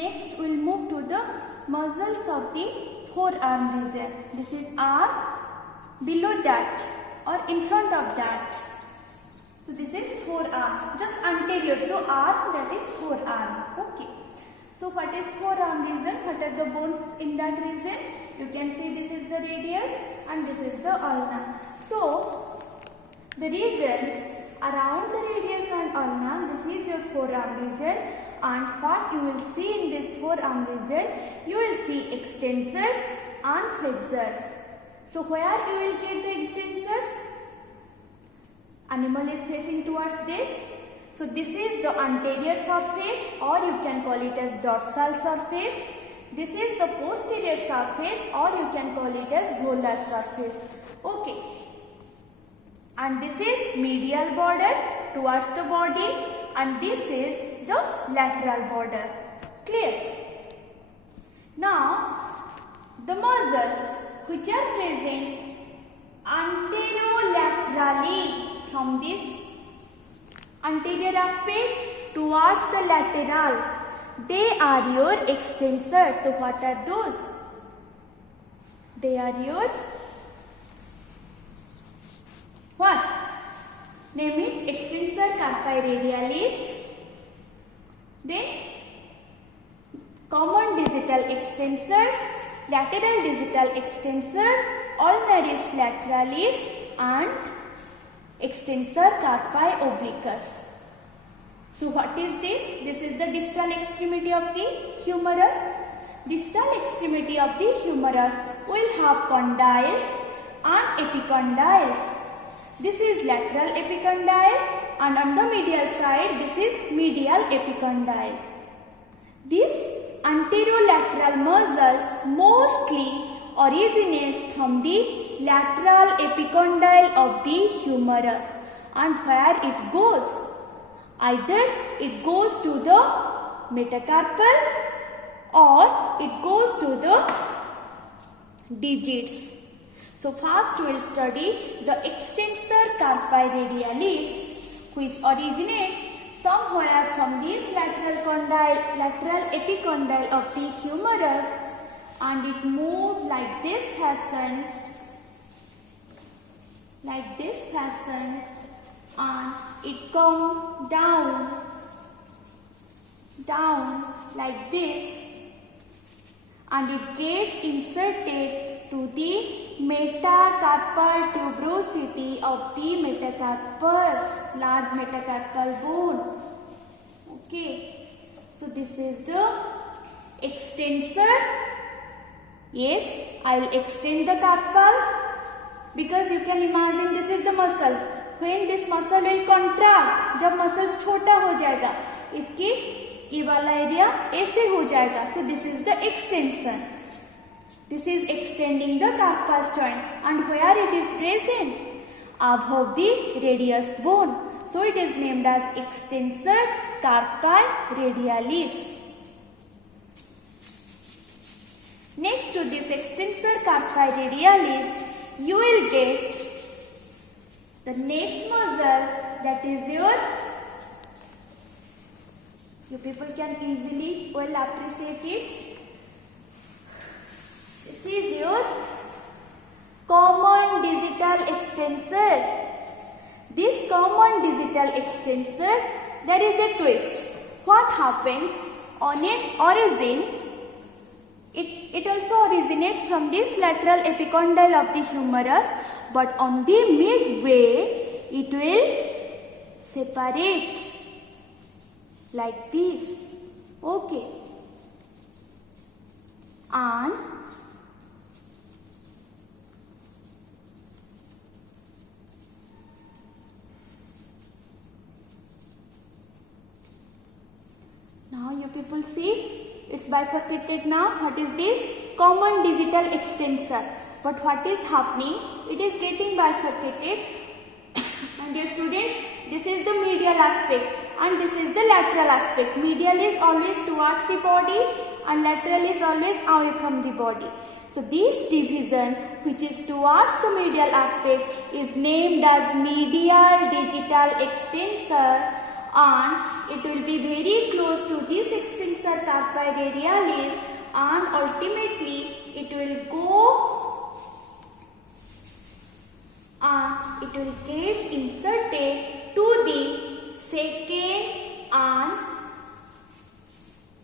Next we will move to the muscles of the forearm region. This is arm, below that or in front of that. So this is forearm, just anterior to arm, that is forearm. Okay. So what is forearm region? What are the bones in that region? You can see this is the radius and this is the ulna. So the regions around the radius and ulna, this is your forearm region, and what you will see in this forearm region, you will see extensors and flexors. So where you will get the extensors? Animal is facing towards this. So this is the anterior surface, or you can call it as dorsal surface. This is the posterior surface, or you can call it as volar surface. Okay. And this is medial border towards the body, and this is the lateral border. Clear? Now, the muscles which are present anterolaterally from this anterior aspect towards the lateral, they are your extensors. So what are those? They are your what? Name it. Extensor carpi radialis, then common digital extensor, lateral digital extensor, ulnaris lateralis, and extensor carpi obliquus. So what is this? This is the distal extremity of the humerus. Distal extremity of the humerus will have condyles and epicondyles. This is lateral epicondyle, and on the medial side this is medial epicondyle. These anterolateral muscles mostly originates from the lateral epicondyle of the humerus, and where it goes? Either it goes to the metacarpal or it goes to the digits. So first we will study the extensor carpi radialis, which originates somewhere from this lateral epicondyle of the humerus, and it moves like this fashion, and it comes down like this, and it gets inserted to the metacarpal tuberosity of the metacarpus, large metacarpal bone. Okay, so this is the extensor. Yes, I will extend the carpal, because you can imagine this is the muscle. When this muscle will contract, जब muscles छोटा हो जाएगा, इसकी ये वाला area ऐसे हो जाएगा. So this is the extension. This is extending the carpus joint, and where it is present? Above the radius bone. So it is named as extensor carpi radialis. Next to this extensor carpi radialis, you will get the next muscle, that is your, you people can easily well appreciate it. This is your common digital extensor. This common digital extensor, there is a twist. What happens on its origin? It also originates from this lateral epicondyle of the humerus, but on the midway it will separate like this. Okay. And now you people see, it's bifurcated now. What is this? Common digital extensor. But what is happening? It is getting bifurcated. And dear students, this is the medial aspect and this is the lateral aspect. Medial is always towards the body and lateral is always away from the body. So this division, which is towards the medial aspect, is named as medial digital extensor, and it will be very close to this extensor carpi radialis, and ultimately it will go and it will get inserted to the second and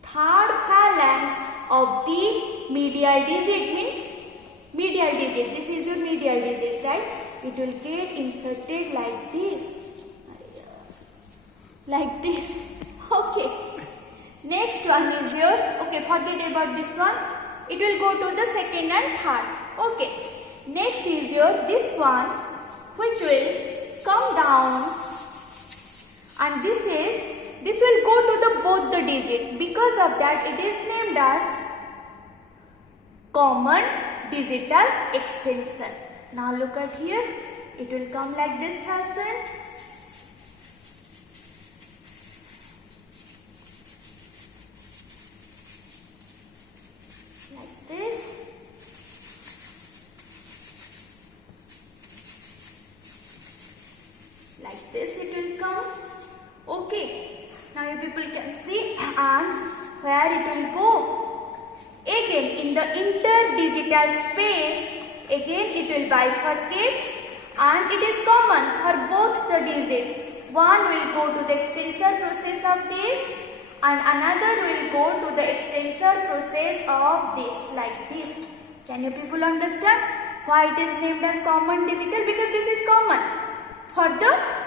third phalanx of the medial digit, means medial digit. This is your medial digit, right? It will get inserted like this. Like this. Okay. Next one is your, okay, forget about this one. It will go to the second and third. Okay. Next is your, this one, which will come down, and this will go to the both the digit. Because of that, it is named as common digital extensor. Now look at here. It will come like this fashion. Like this. Like this it will come. Okay. Now you people can see, and where it will go. Again in the interdigital space, again it will bifurcate, and it is common for both the digits. One will go to the extensor process of this, and another will go to the extensor process of this, like this. Can you people understand why it is named as common digital? Because this is common for the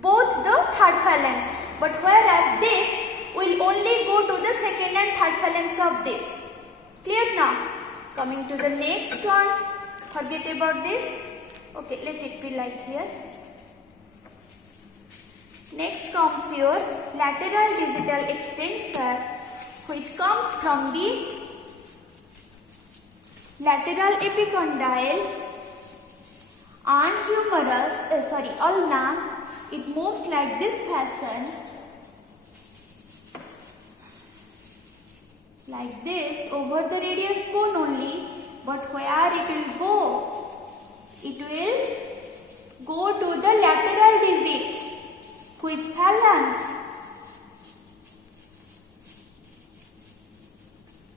both the third phalanx, but whereas this will only go to the second and third phalanx of this. Clear now? Coming to the next one. Forget about this. Okay, let it be like here. Next comes your lateral digital extensor, which comes from the lateral epicondyle and humerus, ulna. It moves like this fashion, like this, over the radius bone only, but where it will go? It will go to the lateral digit. Which phalanx?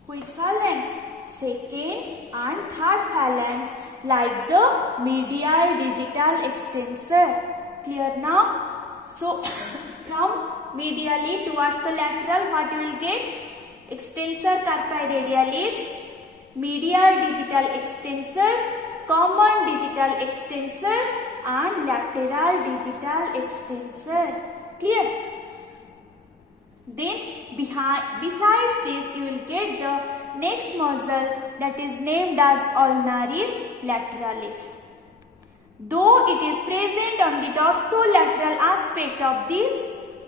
Which phalanx? Second and third phalanx, like the medial digital extensor. Clear now? So, from medially towards the lateral, what you will get? Extensor carpi radialis, medial digital extensor, common digital extensor, and lateral digital extensor. Clear? Then besides this, you will get the next muscle that is named as ulnaris lateralis. Though it is present on the dorsolateral aspect of this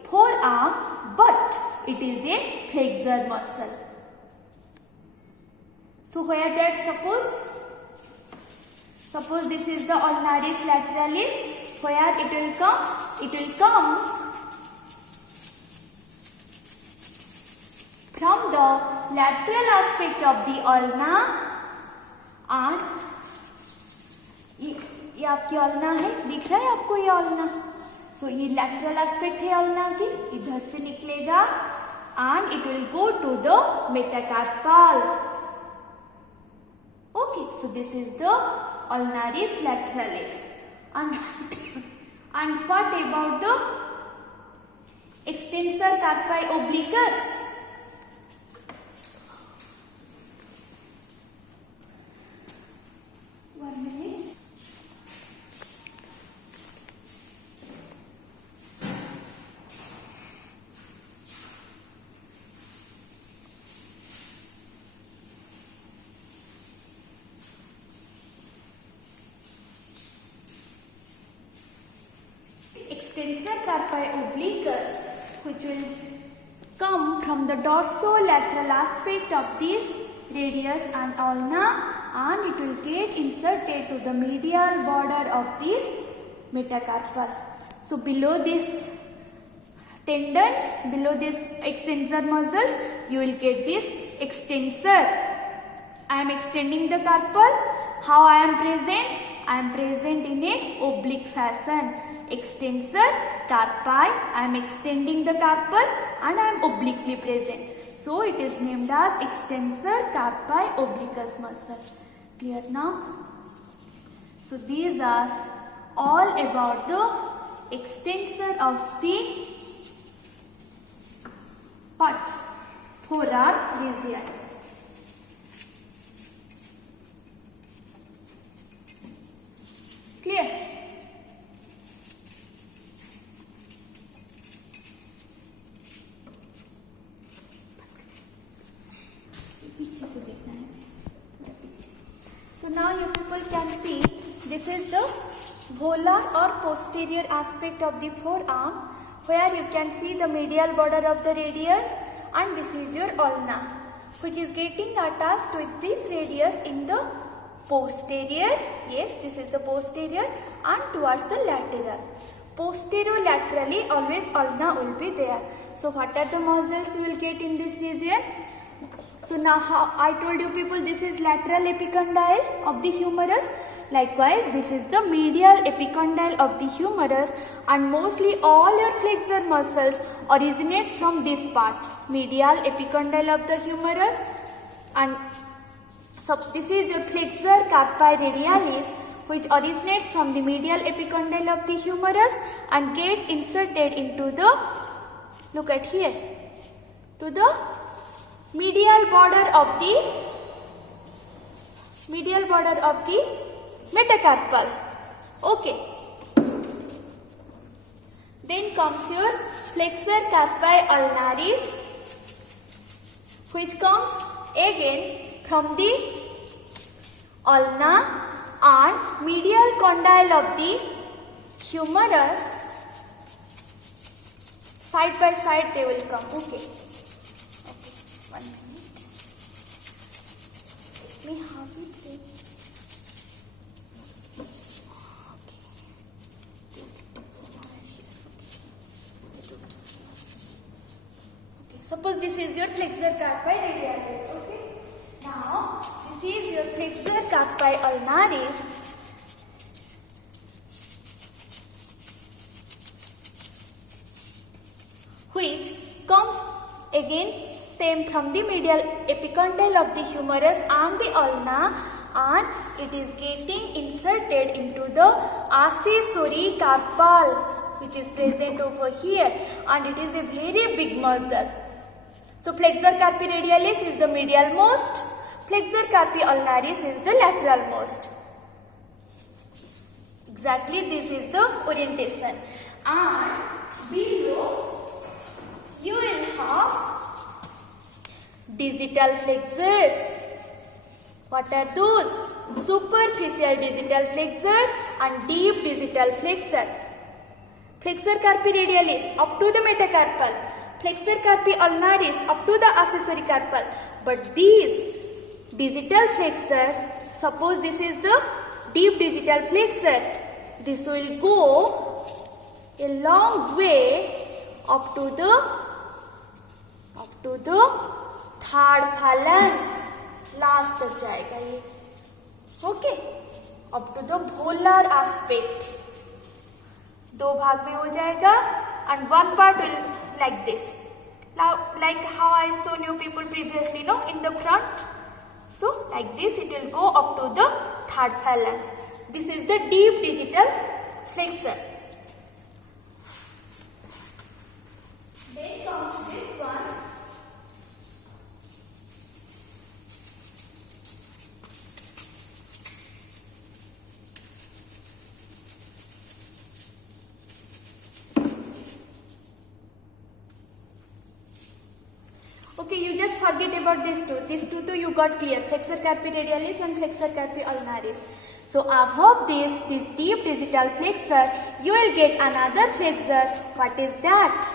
forearm, but it is a flexor muscle. So where that suppose this is the ulnaris lateralis, where it will come? It will come from the lateral aspect of the ulna, and ये आपकी ulna है, दिख रहा है आपको ये ulna? So ये lateral aspect है ulna की, इधर से निकलेगा and it will go to the metacarpal. Okay, so this is the ulnaris lateralis. And what about the extensor carpi obliquus? Extensor carpi obliquus, which will come from the dorsolateral aspect of this radius and ulna, and it will get inserted to the medial border of this metacarpal. So below this tendons, below this extensor muscles, you will get this extensor. I am extending the carpal. How I am present? I am present in a oblique fashion. extensor carpi. I am extending the carpus and I am obliquely present. So it is named as extensor carpi obliquus muscle. Clear now? So these are all about the extensor of the what? Forearm region. Clear? So now you people can see this is the volar or posterior aspect of the forearm, where you can see the medial border of the radius, and this is your ulna, which is getting attached with this radius in the posterior. Yes, this is the posterior, and towards the lateral. Posterolaterally always ulna will be there. So what are the muscles you will get in this region? So now how I told you people, this is lateral epicondyle of the humerus. Likewise, this is the medial epicondyle of the humerus, and mostly all your flexor muscles originates from this part, medial epicondyle of the humerus, and so this is your flexor carpi radialis, which originates from the medial epicondyle of the humerus and gets inserted into the, look at here, to the medial border of the metacarpal. Okay. Then comes your flexor carpi ulnaris, which comes again from the ulna and medial condyle of the humerus. Side by side they will come. Okay. 1 minute. Let me have it here. Suppose this is your flexor carpi radialis. Okay. Now this is your flexor carpi ulnaris. Which comes again same from the medial epicondyle of the humerus and the ulna, and it is getting inserted into the accessory carpal, which is present over here, and it is a very big muscle. So flexor carpi radialis is the medial most, flexor carpi ulnaris is the lateral most. Exactly, this is the orientation. And below you will have digital flexors. What are those? Superficial digital flexor and deep digital flexor. Flexor carpi radialis up to the metacarpal, flexor carpi ulnaris up to the accessory carpal. But these digital flexors, suppose this is the deep digital flexor, this will go a long way up to the third phalanx, last तक जाएगा ये. Okay, up to the volar aspect. दो भाग में हो जाएगा, and one part will like this. Now, like how I shown you people previously, no, in the front. So like this it will go up to the third phalanx. This is the deep digital flexor. Then comes this one. Okay, you just forget about these two. These two you got clear. Flexor carpi radialis and flexor carpi ulnaris. So above this deep digital flexor, you will get another flexor. What is that?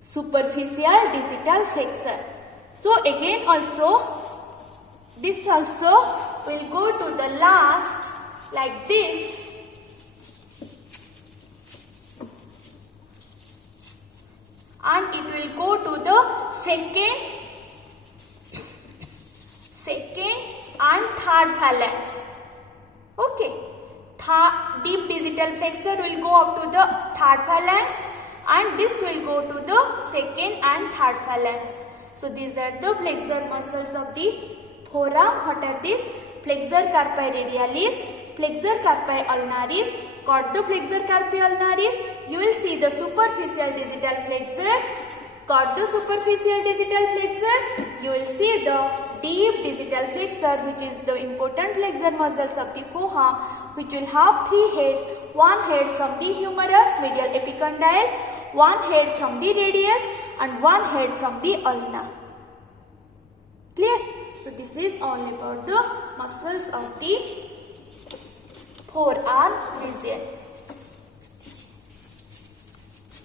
Superficial digital flexor. So again also, this also will go to the last like this. And it will go to the second and third phalanx. Okay. Deep digital digital flexor will go up to the third phalanx and this will go to the second and third phalanx. So these are the flexor muscles of the forearm. What are these? Flexor carpi radialis, flexor carpi ulnaris. Got the flexor carpi ulnaris? You will see the superficial digital flexor. Got the superficial digital flexor? You will see the deep digital flexor, which is the important flexor muscles of the forearm, which will have three heads. One head from the humerus, medial epicondyle, one head from the radius and one head from the ulna. Clear? So this is all about the muscles of the forearm region.